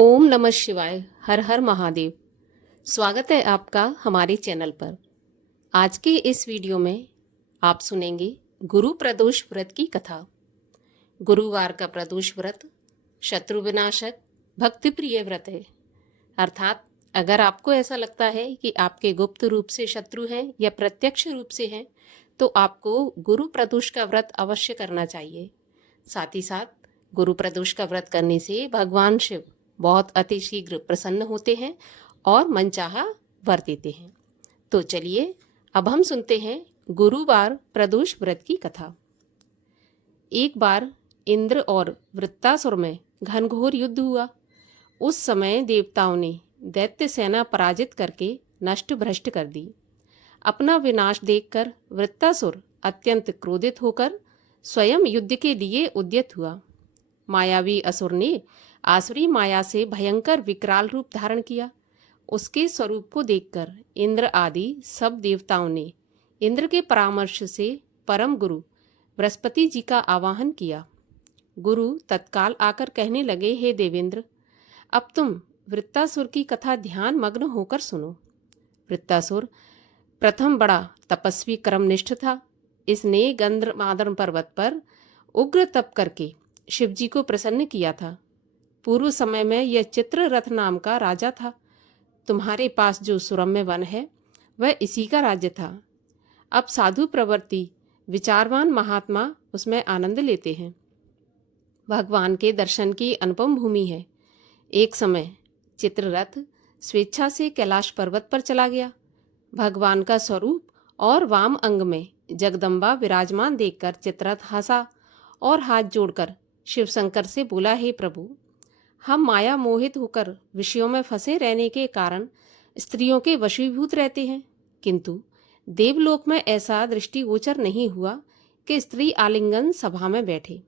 ओम नमः शिवाय। हर हर महादेव। स्वागत है आपका हमारे चैनल पर। आज के इस वीडियो में आप सुनेंगे गुरु प्रदोष व्रत की कथा। गुरुवार का प्रदोष व्रत शत्रु विनाशक भक्ति प्रिय व्रत है। अर्थात अगर आपको ऐसा लगता है कि आपके गुप्त रूप से शत्रु हैं या प्रत्यक्ष रूप से हैं, तो आपको गुरु प्रदोष का व्रत अवश्य करना चाहिए। साथ ही साथ गुरु प्रदोष का व्रत करने से भगवान शिव बहुत अति शीघ्र प्रसन्न होते हैं और मनचाहा वर देते हैं। तो चलिए अब हम सुनते हैं गुरुवार प्रदोष व्रत की कथा। एक बार इंद्र और वृत्तासुर में घनघोर युद्ध हुआ। उस समय देवताओं ने दैत्य सेना पराजित करके नष्ट भ्रष्ट कर दी। अपना विनाश देखकर वृत्तासुर अत्यंत क्रोधित होकर स्वयं युद्ध के लिए उद्यत हुआ। मायावी असुर ने आसुरी माया से भयंकर विकराल रूप धारण किया। उसके स्वरूप को देखकर इंद्र आदि सब देवताओं ने इंद्र के परामर्श से परम गुरु बृहस्पति जी का आवाहन किया। गुरु तत्काल आकर कहने लगे, हे देवेंद्र, अब तुम वृत्तासुर की कथा ध्यान मग्न होकर सुनो। वृत्तासुर प्रथम बड़ा तपस्वी कर्मनिष्ठ था। इसने गंधमादन पर्वत पर उग्र तप करके शिवजी को प्रसन्न किया था। पूर्व समय में यह चित्ररथ नाम का राजा था। तुम्हारे पास जो सुरम्य वन है वह इसी का राज्य था। अब साधु प्रवृत्ति विचारवान महात्मा उसमें आनंद लेते हैं। भगवान के दर्शन की अनुपम भूमि है। एक समय चित्ररथ स्वेच्छा से कैलाश पर्वत पर चला गया। भगवान का स्वरूप और वाम अंग में जगदम्बा विराजमान देखकर चित्ररथ हंसा और हाथ जोड़कर शिवशंकर से बोला, हे प्रभु, हम माया मोहित होकर विषयों में फंसे रहने के कारण स्त्रियों के वशीभूत रहते हैं, किंतु देवलोक में ऐसा दृष्टिगोचर नहीं हुआ कि स्त्री आलिंगन सभा में बैठे।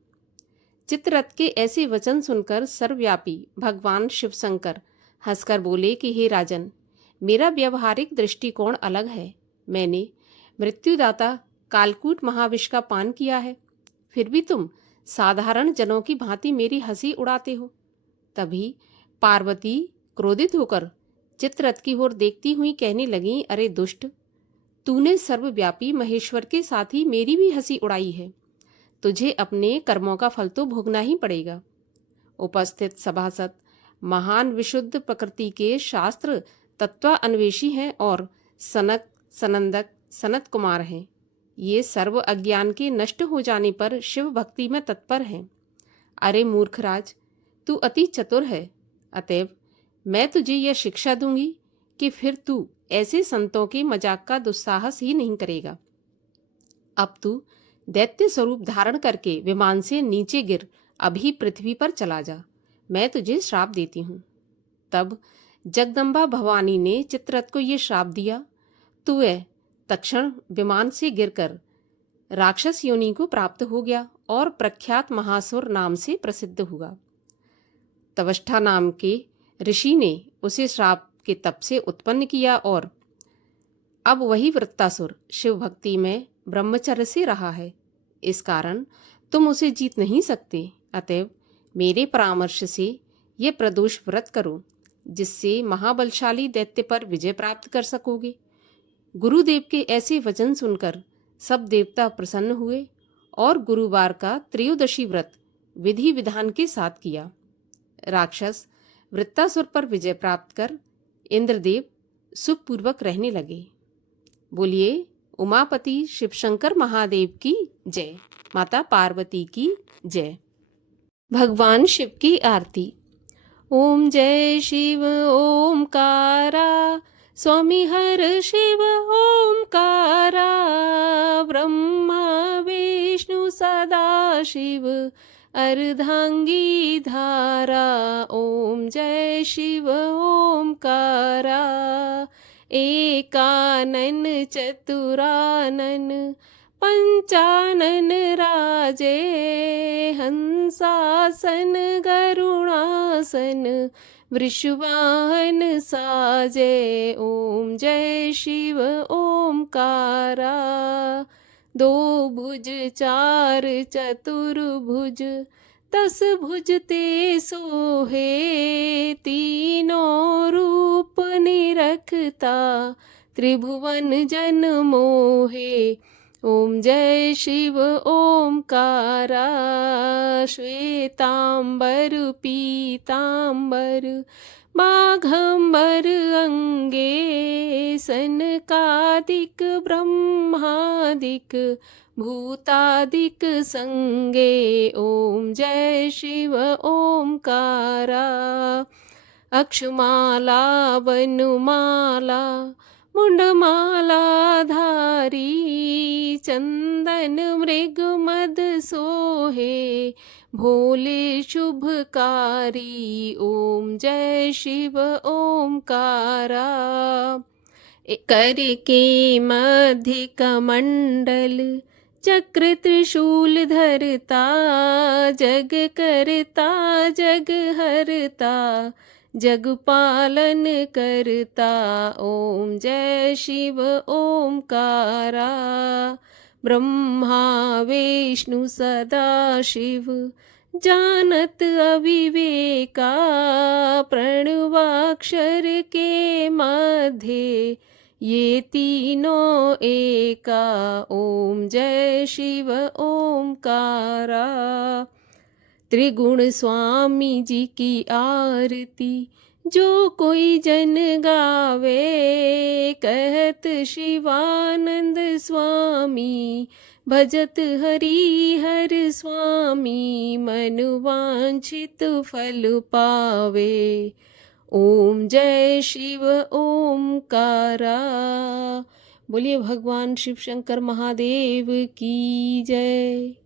चित्ररथ के ऐसे वचन सुनकर सर्वव्यापी भगवान शिवशंकर हंसकर बोले कि हे राजन, मेरा व्यवहारिक दृष्टिकोण अलग है। मैंने मृत्युदाता कालकूट महाविष का पान किया है, फिर भी तुम साधारण जनों की भांति मेरी हंसी उड़ाते हो। तभी पार्वती क्रोधित होकर चित्ररथ की ओर देखती हुई कहने लगी, अरे दुष्ट, तूने सर्वव्यापी महेश्वर के साथ ही मेरी भी हंसी उड़ाई है। तुझे अपने कर्मों का फल तो भोगना ही पड़ेगा। उपस्थित सभासद महान विशुद्ध प्रकृति के शास्त्र तत्वान्वेषी हैं और सनक, सनंदक, सनत कुमार हैं। ये सर्व अज्ञान के नष्ट हो जाने पर शिव भक्ति में तत्पर हैं। अरे मूर्खराज, तू अति चतुर है, अतएव मैं तुझे यह शिक्षा दूंगी कि फिर तू ऐसे संतों के मजाक का दुस्साहस ही नहीं करेगा। अब तू दैत्य स्वरूप धारण करके विमान से नीचे गिर अभी पृथ्वी पर चला जा, मैं तुझे श्राप देती हूँ। तब जगदम्बा भवानी ने चित्ररथ को ये श्राप दिया। तू तत्क्षण विमान से गिरकर राक्षस योनि को प्राप्त हो गया और प्रख्यात महासुर नाम से प्रसिद्ध हुआ। तवष्ठा नाम के ऋषि ने उसे श्राप के तप से उत्पन्न किया और अब वही वृत्तासुर शिव भक्ति में ब्रह्मचर्य से रहा है। इस कारण तुम उसे जीत नहीं सकते। अतएव मेरे परामर्श से ये प्रदोष व्रत करो, जिससे महाबलशाली दैत्य पर विजय प्राप्त कर सकोगे। गुरुदेव के ऐसे वचन सुनकर सब देवता प्रसन्न हुए और गुरुवार का त्रयोदशी व्रत विधि विधान के साथ किया। राक्षस वृत्तासुर पर विजय प्राप्त कर इंद्रदेव सुखपूर्वक रहने लगे। बोलिए उमापति शिवशंकर महादेव की जय। माता पार्वती की जय। भगवान शिव की आरती। ओम जय शिव ओमकारा, स्वामी हर शिव ओमकारा, ब्रह्मा विष्णु सदा शिव अर्धांगी धारा। ओम जय शिव ओमकारा, एकानन चतुरानन पंचानन राजे, हंसासन गरुणासन वृषवाहन साजे। ओम जय शिव ओमकारा, दो भुज चार चतुर्भुज, 10 भुज ते सोहे, तीनों रूप निरखता त्रिभुवन जन मोहे। ओम जय शिव ओमकारा श्वेतांबर पीतांबर बाघंबर अंगे सनकादिक ब्रह्मादिक भूतादिक संगे। ओम जय शिव ओमकारा अक्षमाला वनमाला मुंडमाला धारी चंदन मृग मद सोहे भोले शुभकारी। ओम जय शिव ओमकारा करके मध्य कमंडल चक्र त्रिशूल धरता जग करता जग हरता जग पालन करता। ओम जय शिव ओमकारा ब्रह्मा विष्णु सदा शिव जानत अविवेका प्रणवाक्षर के मध्य ये तीनों एका। ओम जय शिव ओमकारा त्रिगुण स्वामी जी की आरती जो कोई जन गावे कहत शिवानंद स्वामी भजत हरि हर स्वामी मन वांछित फल पावे। ओम जय शिव ओमकारा। बोलिए भगवान शिव शंकर महादेव की जय।